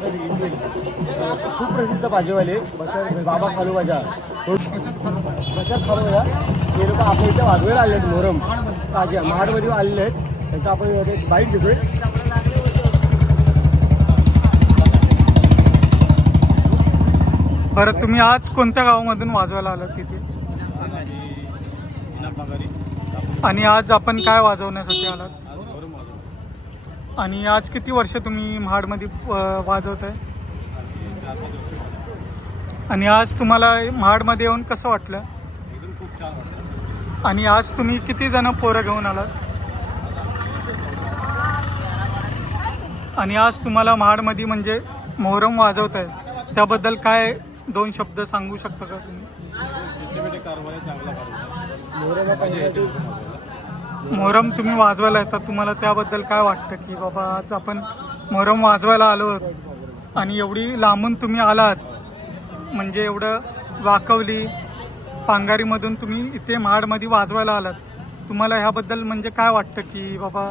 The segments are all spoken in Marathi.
महाराष्ट्रातील येथील सुप्रसिद्ध भाजीवाले बाबा खालूबाजा बशर खालूबाजा हे लोक आपल्या इथे वाजवायला आले आहेत. मोहरम ताज्या महाडमध्ये आलेले आहेत. त्यांचा आपण बाईट घेतोय. बरं, तुम्ही आज कोणत्या गावामधून वाजवायला आलात तिथे? आणि आज आपण काय वाजवण्यासाठी आलात? आणि आज किती वर्ष तुम्ही महाडमध्ये वाजवत आहे? आणि आज तुम्हाला महाडमध्ये येऊन कसं वाटलं? आणि आज तुम्ही किती जण पोरं घेऊन आलात? आणि आज तुम्हाला महाडमध्ये म्हणजे मोहरम वाजवत आहे त्याबद्दल काय 2 शब्द सांगू शकता का तुम्ही? मोहरम तुम्ही वाजवायला येतात, तुम्हाला त्याबद्दल काय वाटतं की बाबा आज आपण मोहरम वाजवायला आलो आणि एवढी लांबून तुम्ही आलात, म्हणजे एवढं वाकवली पांगारीमधून तुम्ही इथे महाडमध्ये वाजवायला आलात, तुम्हाला ह्याबद्दल म्हणजे काय वाटतं की बाबा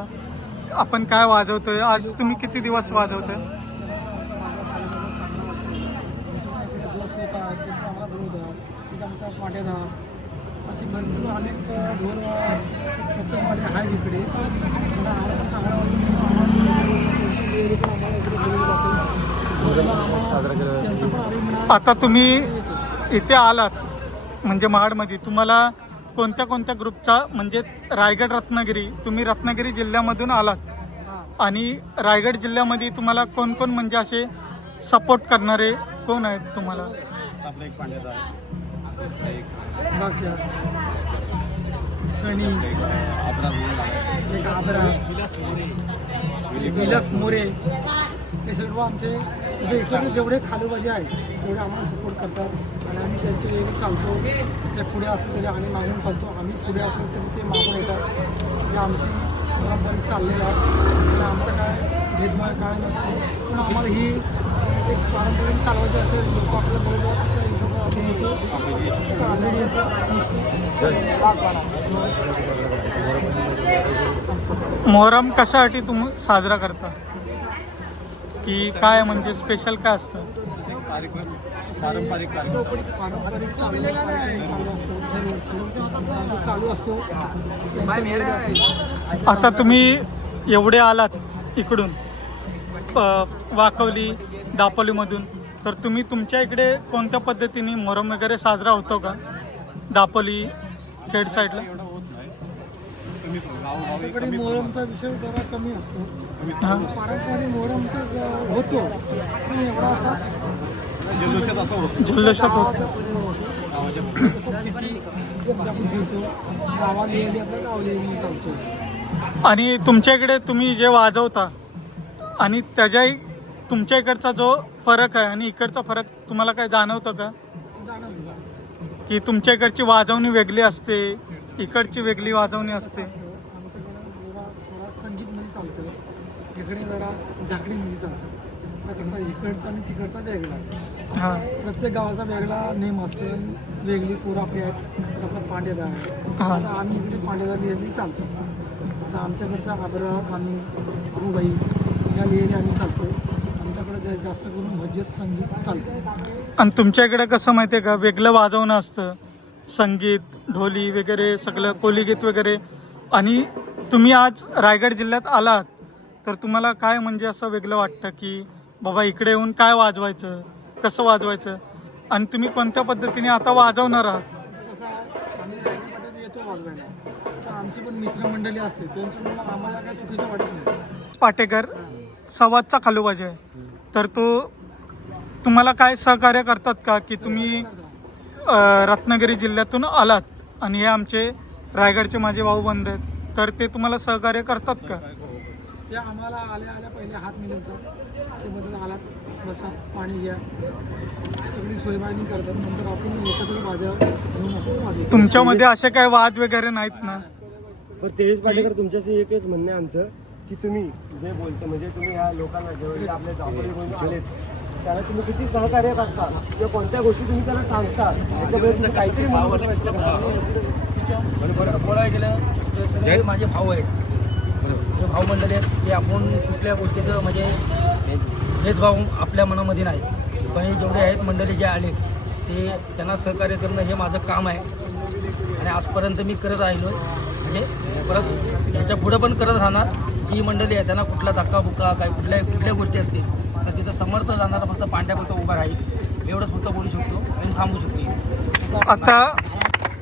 आपण काय वाजवतोय? आज तुम्ही किती दिवस वाजवतोय? अशी भरपूर अनेक ढोल शब्दवाले आहेत इकडे. आता तुम्ही इथे आलात म्हणजे महाडमध्ये, तुम्हाला कोणत्या कोणत्या ग्रुपचा म्हणजे रायगड रत्नागिरी, तुम्ही रत्नागिरी जिल्ह्यामधून आलात आणि रायगड जिल्ह्यामध्ये तुम्हाला कोण कोण म्हणजे असे सपोर्ट करणारे कोण आहेत तुम्हाला? आपला एक पांड्याचा सनी, एक आबरा, विलास मोरे, हे सर्व आमचे म्हणजे इकडे जेवढे खालूबाजी आहेत तेवढे आम्हाला सपोर्ट करतात आणि आम्ही त्यांचे वेगळे चालतो. ते पुढे असलं तरी आम्ही मागून चालतो, आम्ही पुढे असलो तरी ते मागून येतात. म्हणजे आमची परंपरा चाललेला आहे. आमचा काय भेदभाव काय नसतो, पण आम्हाला ही एक पारंपरिक चालवायची असेल, लोक आपल्या बरोबर त्या हिशोबाने आपण येतो, आलेली येतो. मोहरम कशासाठी तुम्ही साजरा करता की काय म्हणजे स्पेशल काय असतं? पारंपरिक चालू असतो. आता तुम्ही एवढे आलात इकडून वाकवली दापोलीमधून, तर तुम्ही तुमच्या इकडे कोणत्या पद्धतीने मोहरम वगैरे साजरा होतो का? दापोली खेड साईडला आमच्याकडे मोहरमचा विषय जरा कमी असतो. पारंपरिक मोहरमचा होतो पण एवढा असा जल्लोषात होतो. आणि तुमच्या इकडे तुम्ही जे वाजवता आणि त्याच्याही तुमच्या इकडचा जो फरक आहे आणि इकडचा फरक तुम्हाला काय जाणवतं का? की तुमच्या इकडची वाजवणी वेगळी असते, इकडची वेगळी वाजवणी असते? थोडा संगीतमध्ये चालतं, इकडे जरा झाकडीमध्ये चालतं. कसं इकडचा आणि तिकडचा वेगळा. हां, प्रत्येक गावाचा वेगळा नेम असतो, वेगळी पोरं आपली आहेत. आपला पांडेदा आहे, आता आम्ही इकडे पांडेदा लिहिली चालतो. आता आमच्याकडचा आबरा आम्ही अरुबाई या लिहिली आम्ही चालतो. आमच्याकडे जास्त करून भजत संगीत चालतं. आणि तुमच्या इकडे कसं माहिती आहे का, वेगळं वाजवणं असतं, संगीत ढोली वगैरे सगळं कोलीगीत वगैरे. आणि तुम्ही आज रायगड जिल्ह्यात आलात तर तुम्हाला काय म्हणजे असं वेगळं वाटतं की बाबा इकडे येऊन काय वाजवायचं, कसं वाजवायचं, आणि तुम्ही कोणत्या पद्धतीने आता वाजवणार आहात? कसं आम्ही रायगडमध्ये येतो वाजवायला, तर आमची पण मित्रमंडळी असते, त्यांच्यामुळे आम्हाला काय चुकीचं वाटत नाही. पाटेकर सवादचा खालूबाजी आहे, तर तो तुम्हाला काय सहकार्य करतात का की तुम्ही रत्नागिरी जिल्ह्यातून आलात आणि हे आमचे रायगडचे माझे भाऊबंद आहेत, तर ते तुम्हाला सहकार्य करतात का? ते आम्हाला आल्या आल्या पहिले हात मिळवतात, ते बदल आलात बसा पाणी घ्या, सगळी सोयबाणी करतात. नंतर आपण एकत्र बाजार तुमच्यामध्ये असे काय वाद वगैरे नाहीत ना? तर तेज पाटेकर तुमच्याशी एकच म्हणणं आहे आमचं की तुम्ही जे बोलतो म्हणजे तुम्ही ह्या लोकांना जेवढे आपल्या दापोलीमधून आलेत त्याला तुम्ही किती सहकार्य करता किंवा कोणत्या गोष्टी तुम्ही त्याला सांगता, त्याच्यामुळे तुम्ही काहीतरी बोलायला गेलं तर सगळे माझे भाऊ आहेत, भाऊ मंडळी आहेत की आपण कुठल्या गोष्टीचं म्हणजे भेदभाव आपल्या मनामध्ये नाही. पण हे जेवढे आहेत मंडळी जे आले ते त्यांना सहकार्य करणं हे माझं काम आहे आणि आजपर्यंत मी करत राहिलो. म्हणजे परत याच्या पुढं पण करत राहणार. जी मंडळी आहे त्यांना कुठला धक्काबुक्का काय कुठल्या गोष्टी असतील तर तिथं समर्थ जाणारा फक्त पांड्यापुरता उभा राहील एवढंच फक्त बोलू शकतो आणि थांबू शकतो. आता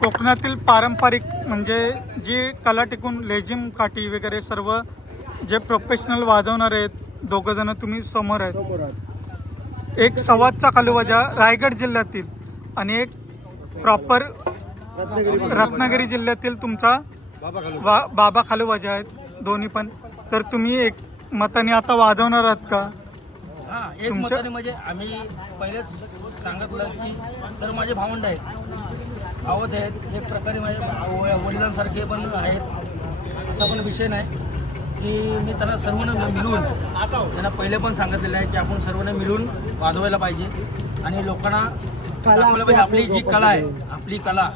कोकणातील पारंपरिक म्हणजे जी कला टिकून लेझिम काठी वगैरे सर्व जे प्रोफेशनल वाजवणार आहेत दोघं जण तुम्ही समोर आहेत. समोर आहात. एक सवादचा कालूबाजा रायगड जिल्ह्यातील आणि एक प्रॉपर रत्नागिरी जिल्ह्यातील तुमचा बाबा खालूबाजा आहेत दोन्ही पण. तर तुम्ही एक मताने आता वाजवणार आहात का? हां, एक मताने म्हणजे आम्ही पहिलेच सांगितलं की सर माझे भावंड आहेत, भावच आहेत, एक प्रकारे माझ्या वडिलांसारखे पण आहेत. असा पण विषय नाही की मी त्यांना सर्वांना मिळून त्यांना पहिले पण सांगितलेलं आहे की आपण सर्वांना मिळून वाजवायला पाहिजे आणि लोकांना दाखवायला पाहिजे. आपली जी कला आहे आपली कला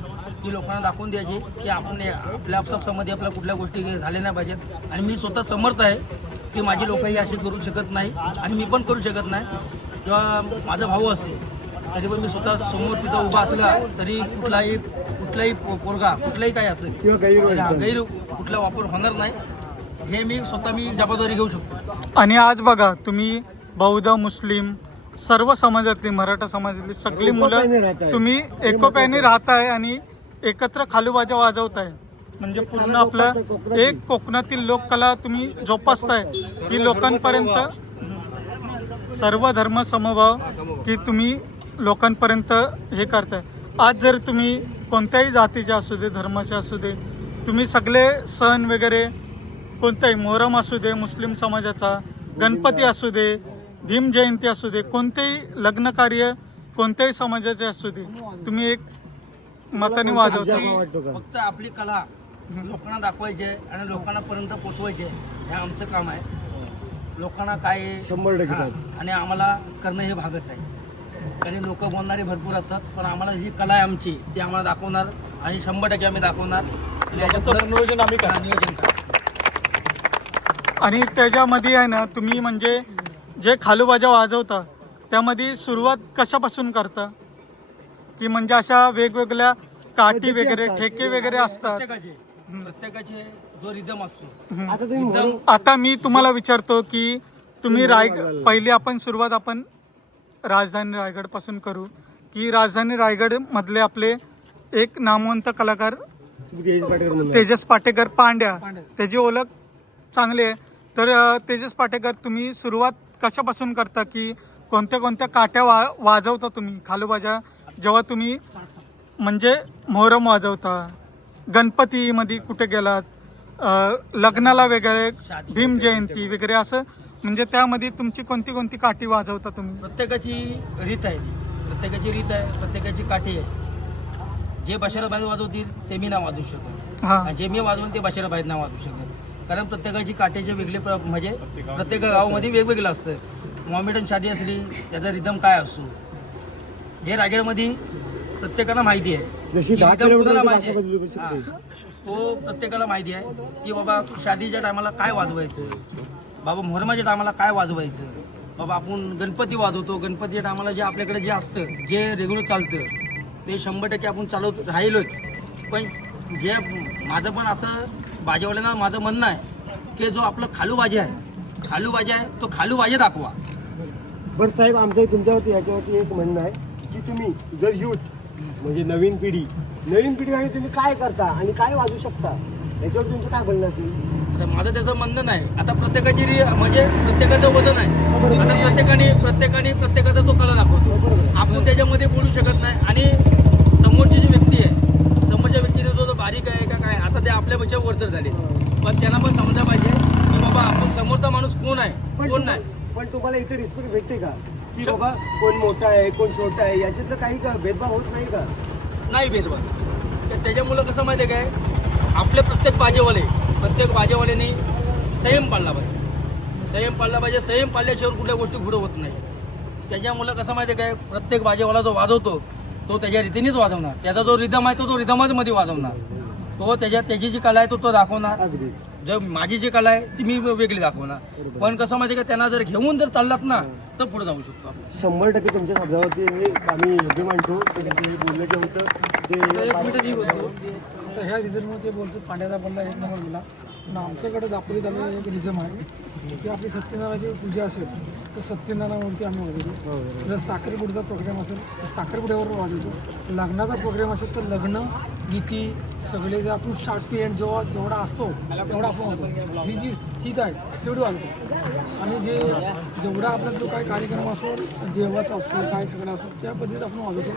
ती लोकांना दाखवून द्यायची की आपण आपल्या आपसामध्ये आपल्या कुठल्या गोष्टी झाल्या नाही पाहिजेत. आणि मी स्वतः समर्थ आहे की माझी लोक ही अशी करू शकत नाही आणि मी पण करू शकत नाही. किंवा माझा भाऊ असेल तरी पण मी स्वतः समोर तिथं उभा असला तरी कुठलाही पोरगा कुठलाही काही असेल किंवा गैर कुठला वापर होणार नाही हे मी जबाबदारी घेऊ शकतो. आणि आज बघा तुम्ही बौद्ध मुस्लिम सर्व समाजातली मराठा समाजातली सगळी मुलं तुम्ही एकोप्याने राहताय आणि एकत्र खालूबाजा वाजवताय. म्हणजे पूर्ण आपलं एक कोकणातील लोककला तुम्ही जोपासताय की लोकांपर्यंत सर्व धर्म समभाव की तुम्ही लोकांपर्यंत हे करताय. आज जर तुम्ही कोणत्याही जातीचे असू दे धर्माचे असू दे तुम्ही सगळे सण वगैरे कोणताही मोहरम असू दे मुस्लिम समाजाचा, गणपती असू दे, भीम जयंती असू दे, कोणतेही लग्न कार्य कोणत्याही समाजाचे असू दे तुम्ही एक मताने वाजवता. फक्त आपली कला लोकांना दाखवायची आहे आणि लोकांना पर्यंत पोचवायची आहे हे आमचं काम आहे. लोकांना काय 100% हां, आणि आम्हाला करणं हे भागच आहे. कारण लोक बोलणारे भरपूर असतात पण आम्हाला जी कला आहे आमची ती आम्हाला दाखवणार आणि 100% आम्ही दाखवणार. नियोजन आम्ही नियोजन करा. आणि त्याच्यामध्ये आहे ना तुम्ही म्हणजे जे खालूबाजा वाजवता त्यामध्ये सुरुवात कशापासून करता की म्हणजे अशा वेगवेगळ्या काठी वगैरे ठेके वगैरे असतात. प्रत्येकाचे जो रिदम असतो. आता तुम्ही आता मी तुम्हाला विचारतो की तुम्ही पहिली सुरुवात आपण राजधानी रायगड पासून करू की राजधानी रायगड मधले आपले एक नामवंत कलाकार तेजस पाटेकर पांड्या त्याची ओळख चांगली आहे. तर तेजस पाटेकर तुम्ही सुरुवात कशापासून करता की कोणत्या कोणत्या काठ्या वाजवता तुम्ही खालूबाजा जेव्हा तुम्ही म्हणजे मोहरम वाजवता, गणपतीमध्ये कुठे गेलात, लग्नाला वगैरे, भीम जयंती वगैरे असं म्हणजे त्यामध्ये तुमची कोणती कोणती काठी वाजवता तुम्ही? प्रत्येकाची रीत आहे, प्रत्येकाची काठी आहे. जे बाशाला बाहेर वाजवतील ते मी नाही वाजवू शकत, हां जे मी वाजवून ते बाशाला बाहेर नाही वाजवू शकत. कारण प्रत्येकाची काठीचे वेगळे म्हणजे प्रत्येक गावामध्ये वेगवेगळं असतं. मॉमेडन शादी असली त्याचा रिदम काय असतो हे रायगडमध्ये प्रत्येकाला माहिती आहे. जशी 10 किलोमीटर भाषा बदलू तो प्रत्येकाला माहिती आहे की बाबा शादीच्या टायमाला काय वाजवायचं, बाबा मोहरमाच्या टायमाला काय वाजवायचं, बाबा आपण गणपती वाजवतो गणपतीच्या टायमाला जे आपल्याकडे जे असतं जे रेग्युलर चालतं ते 100% आपण चालवत राहिलोच. पण जे माझं पण असं बाजेवाल्यांना माझं म्हणणं आहे की जो आपलं खालूबाजी आहे तो खालूबाजी दाखवा. बरं साहेब आमचं तुमच्यावरती याच्यावरती एक म्हणणं आहे की तुम्ही जर युथ म्हणजे नवीन पिढीसाठी तुम्ही काय करता आणि काय वाजू शकता याच्यावर तुमचं काय म्हणणं असेल? आता माझं त्याचं म्हणणं नाही. आता प्रत्येकाची म्हणजे प्रत्येकाचं वजन आहे. आता प्रत्येकाचा तो कला दाखवतो. आपण त्याच्यामध्ये बोलू शकत नाही. आणि समोरची जी व्यक्ती आहे समोरच्या व्यक्तीने जो बारीक आहे का काय आता ते आपल्यापेक्षा वरचढ झाले. पण त्यांना पण समजा पाहिजे की बाबा आपण समोरचा माणूस कोण आहे कोण नाही. पण तुम्हाला इथे रिस्पेक्ट भेटते का की बाबा कोण मोठा आहे कोण छोटा आहे याच्यातलं काही का भेदभाव होत नाही का? नाही भेदभाव. तर त्याच्यामुळं कसं माहिती आहे काय आपले प्रत्येक बाजेवाल्याने संयम पाळला पाहिजे. संयम पाळल्याशिवाय कुठल्या गोष्टी पुढे होत नाही. त्याच्यामुळं कसं माहिती आहे काय प्रत्येक बाजेवाला जो वाजवतो तो त्याच्या रीतीनेच वाजवणार. त्याचा जो रिदम आहे तो रिदमच मध्ये वाजवणार. तो त्याची जी कला आहे तो दाखवणार. जो माझी जी कला आहे ती मी वेगळी दाखवणार. पण कसं माहिती आहे का त्यांना जर घेऊन जर चाललात ना तर पुढे जाऊ शकतो आपण. 100% तुमच्या शब्दावरती हे आम्ही योग्य मानतो. ते बोललं जे होतं ते आता एक मिनिट मी बोलतो. आता ह्या रिझनमुळे ते बोलतो पांड्याचा बंदा एक नंबर गेला. पण आमच्याकडे दापोलीत आलेलं एक रिझन आहे की आपली सत्यनारायणाची पूजा असेल तर सत्यनारायणावरती आम्ही वाजवतो. जर साखरपुड्याचा प्रोग्राम असेल तर साखरपुड्यावर वाजवतो. लग्नाचा प्रोग्राम असेल तर लग्न गीती सगळे जे आपण स्टार्ट टू एंड जेवढा असतो तेवढा आपण वाजवतो. जी जी ठीक आहे तेवढी वाजवतो. आणि जेवढा आपला जो काही कार्यक्रम असो देवाचा असतो काय सगळं असतो त्या पद्धतीत आपण वाजवतो.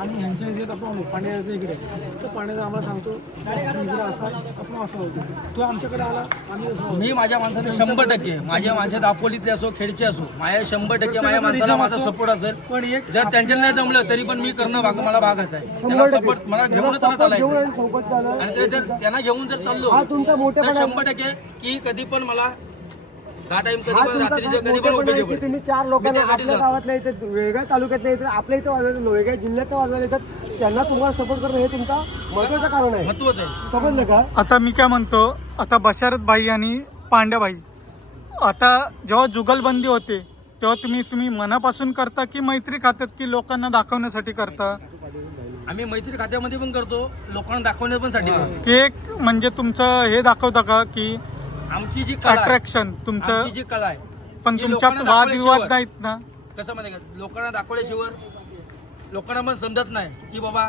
आणि ह्यांच्या इकडे आपण पाण्याचं इकडे तर पाण्याचा आम्हाला सांगतो इकडे असा आपण असं होतो. तो आमच्याकडे आला आम्ही असं मी माझ्या माणसाने 100% माझ्या माणसं दापोलीतले असो खेडचे असो माझ्या 100% माझ्या माणसाला माझा सपोर्ट असेल. पण एक जर त्यांच्या नाही जमलं तरी पण मी करणं मला भागाचं आहे. त्याला सपोर्ट मला घेऊनच त्याला चालायचं सोबत झालं. आणि ते जर त्यांना घेऊन जर चाललो हा तुमचा मोठेपणा तर 100% की कधी पण मला हा टाइम कधी हा पण तुमचा रात्रीचं कधी पण मोठेपणा उपयोगी आहे की पडेल. तुम्ही 4 लोकांना मी त्यासाठी आपल्या गावात नाही तर वेगळ्या तालुक्यात नाही तर आपल्या इथं वाजवायचं वेगळ्या जिल्ह्यात वाजवायला येतात त्यांना तुम्हाला सपोर्ट करणं हे तुमचा महत्वाचं कारण आहे. महत्वच आहे. समजलं का? आता मी काय म्हणतो, आता बशारत भाई आणि पांड्याबाई, आता जेव्हा जुगलबंदी होते तेव्हा तुम्ही मनापासून करता की मैत्री खात्यात की लोकांना दाखवण्यासाठी करता? आम्ही मैत्री खात्यामध्ये पण करतो लोकांना दाखवण्या पण साठी करतो. की एक म्हणजे तुमचं हे दाखवता का की आमची जी कला आहे, अट्रॅक्शन तुमचं, आमची जी कला आहे पण ती तुमच्यात लोकांना वादविवाद दाखवल्याशिवाय- नाहीत ना? कसं माहिती का लोकांना दाखवल्याशिवाय लोकांना पण समजत नाही की बाबा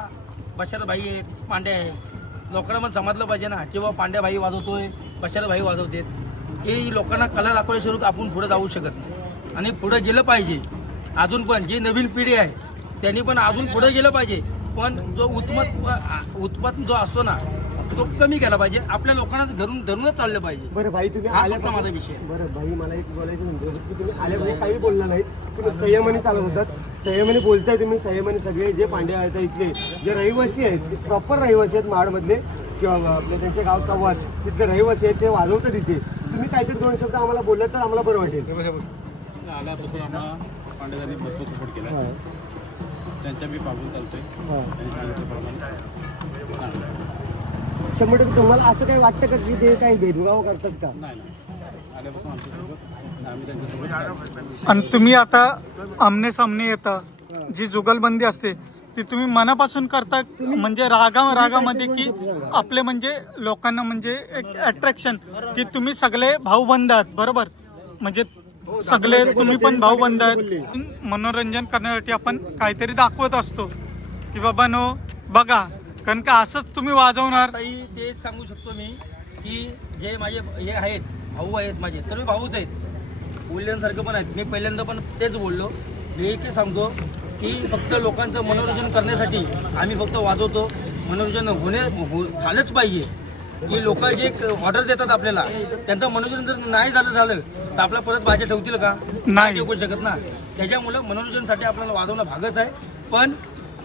बशारत भाई आहेत पांड्या आहे. लोकांना पण समजलं पाहिजे ना की बाबा पांड्या भाई वाजवतोय बशारत भाई वाजवते. ही लोकांना कला दाखवल्याशिवाय आपण पुढे जाऊ शकत नाही. आणि पुढे गेलं पाहिजे. अजून पण जी नवीन पिढी आहे त्यांनी पण अजून पुढे गेलं पाहिजे. पण जो उत्पन्न जो असतो ना तो कमी केला पाहिजे. आपल्या लोकांना धरूनच चाललं पाहिजे. बरं भाई तुम्ही हा फक्त आल्यापासून माझा विषय आहे. बरं भाई मला एक बोलायचं म्हणजे की तुम्ही आल्यापासून काही बोलला नाही. तुम्ही संयमाने चालत होतात. संयमाने बोलताय तुम्ही. संयमाने सगळे जे पांड्या आहेत इथले जे रहिवासी आहेत ते प्रॉपर रहिवासी आहेत महाडमधले किंवा आपले त्यांचे गाव संवाद तिथले रहिवासी आहेत ते वाजवतात तिथे. तुम्ही काहीतरी 2 शब्द आम्हाला बोललात तर आम्हाला बरं वाटेल. आल्यापासून आम्हाला पांड्याजांनी भरपूर सपोर्ट केला. त्यांच्या मी पाठवून चालतोय. त्यांनी सांगितल्याप्रमाणे 100% तुम्हाला असं काही वाटतं का की ते काही भेदभाव करतात का? नाही आल्यापासून आमच्यासोबत आम्ही त्यांच्यासोबत. आणि तुम्ही आता आमने सामने येता, जी जुगलबंदी असते ती तुम्ही मनापासून करता म्हणजे रागामध्ये की आपले म्हणजे लोकांना म्हणजे एक अट्रॅक्शन की तुम्ही सगळे भाऊबंद आहात बरोबर, म्हणजे सगळे तुम्ही पण भाऊबंद आहात. मनोरंजन करण्यासाठी आपण काहीतरी दाखवत असतो की बाबा नो बघा, कारण का असंच तुम्ही वाजवणार. आताही तेच सांगू शकतो मी की जे माझे हे आहेत भाऊ आहेत माझे सर्व भाऊच आहेत. बोलण्यासारखं पण आहेत. मी पहिल्यांदा पण तेच बोललो. मी एक सांगतो की फक्त लोकांचं मनोरंजन करण्यासाठी आम्ही फक्त वाजवतो. मनोरंजन झालंच पाहिजे. की लोक जे ऑर्डर देतात आपल्याला त्यांचं मनोरंजन जर नाही झालं तर आपल्या परत भाज्या ठेवतील का? नाही ठेवू शकत ना. त्याच्यामुळं मनोरंजनासाठी आपल्याला वाजवणं भागच आहे. पण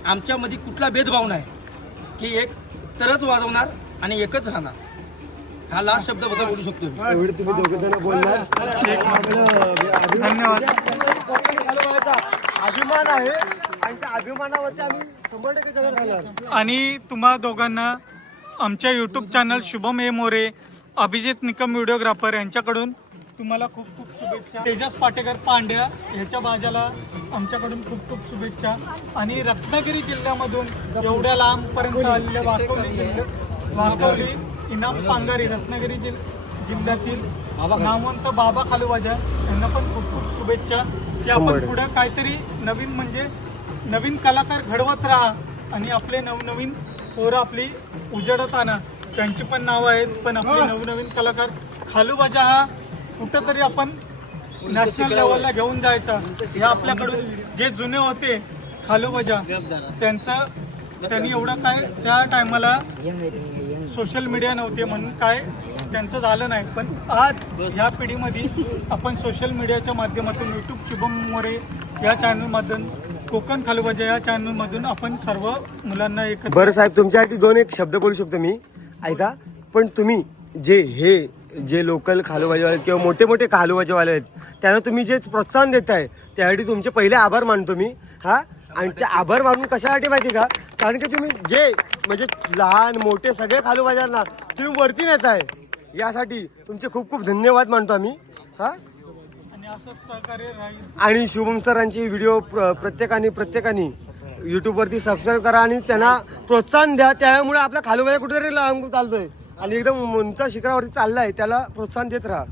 आमच्यामध्ये कुठला भेदभाव नाही की एक तरच वाजवणार आणि एकच राहणार. हा लास्ट शब्द बद्दल बोलू शकतो. एवढे तुम्ही दोघे जण बोलणार. धन्यवाद. अभिमान आहे आणि त्या अभिमानावरती आम्ही 100% जगत राहणार. आणि तुम्हा दोघांना आमच्या यूट्यूब चॅनल शुभम ए मोरे, अभिजित निकम व्हिडिओग्राफर यांच्याकडून तुम्हाला खूप खूप शुभेच्छा. तेजस पाटेकर पांड्या ह्याच्या बाजाला आमच्याकडून खूप खूप शुभेच्छा. आणि रत्नागिरी जिल्ह्यामधून एवढ्या लांबपर्यंत आलेल्या वाकवली इनाम पांगारी रत्नागिरी जिल्ह्यातील नामवंत बाबा खालूबाजा यांना पण खूप खूप शुभेच्छा की आपण पुढे काहीतरी नवीन म्हणजे नवीन कलाकार घडवत राहा आणि आपले नवनवीन पोरं आपली उजेडत आणा. त्यांची पण नावं आहेत, पण आपले नवनवीन कलाकार खालूबाजा हा कुठंतरी आपण नॅशनल लेवलला घेऊन जायचा. हे आपल्याकडून जे जुने होते खालूबाजा त्यांनी एवढं काय त्या टायमाला सोशल मीडिया नव्हते म्हणून काय त्यांचं झालं नाही. पण आज ह्या पिढीमध्ये आपण सोशल मीडियाच्या माध्यमातून यूट्यूब शुभम मोरे या चॅनलमधून कोकण खालूबाजा या चॅनलमधून आपण सर्व मुलांना एकत्र. बरं साहेब तुमच्यासाठी 2 शब्द बोलू शकतो मी, ऐका. पण तुम्ही जे लोकल खालूबाजीवाले किंवा मोठे मोठे खालूबाजीवाले आहेत त्यांना तुम्ही जे प्रोत्साहन देताय त्यासाठी तुमचे पहिले आभार मानतो मी. हा, आणि ते आभार मानून कशासाठी माहिती का? कारण की तुम्ही जे म्हणजे लहान मोठे सगळे खालूबाजांना तुम्ही वरती नेताय यासाठी तुमचे खूप खूप धन्यवाद मानतो आम्ही. हा, आणि असंच सहकार्य राहील. आणि शुभम सरांची व्हिडिओ प्रत्येकाने युट्यूबवरती सबस्क्राईब करा आणि त्यांना प्रोत्साहन द्या. त्यामुळे आपला खालूबाई कुठेतरी लांब चालतोय आणि एकदम उंच शिखरावरती चाललाय, त्याला प्रोत्साहन देत राहा.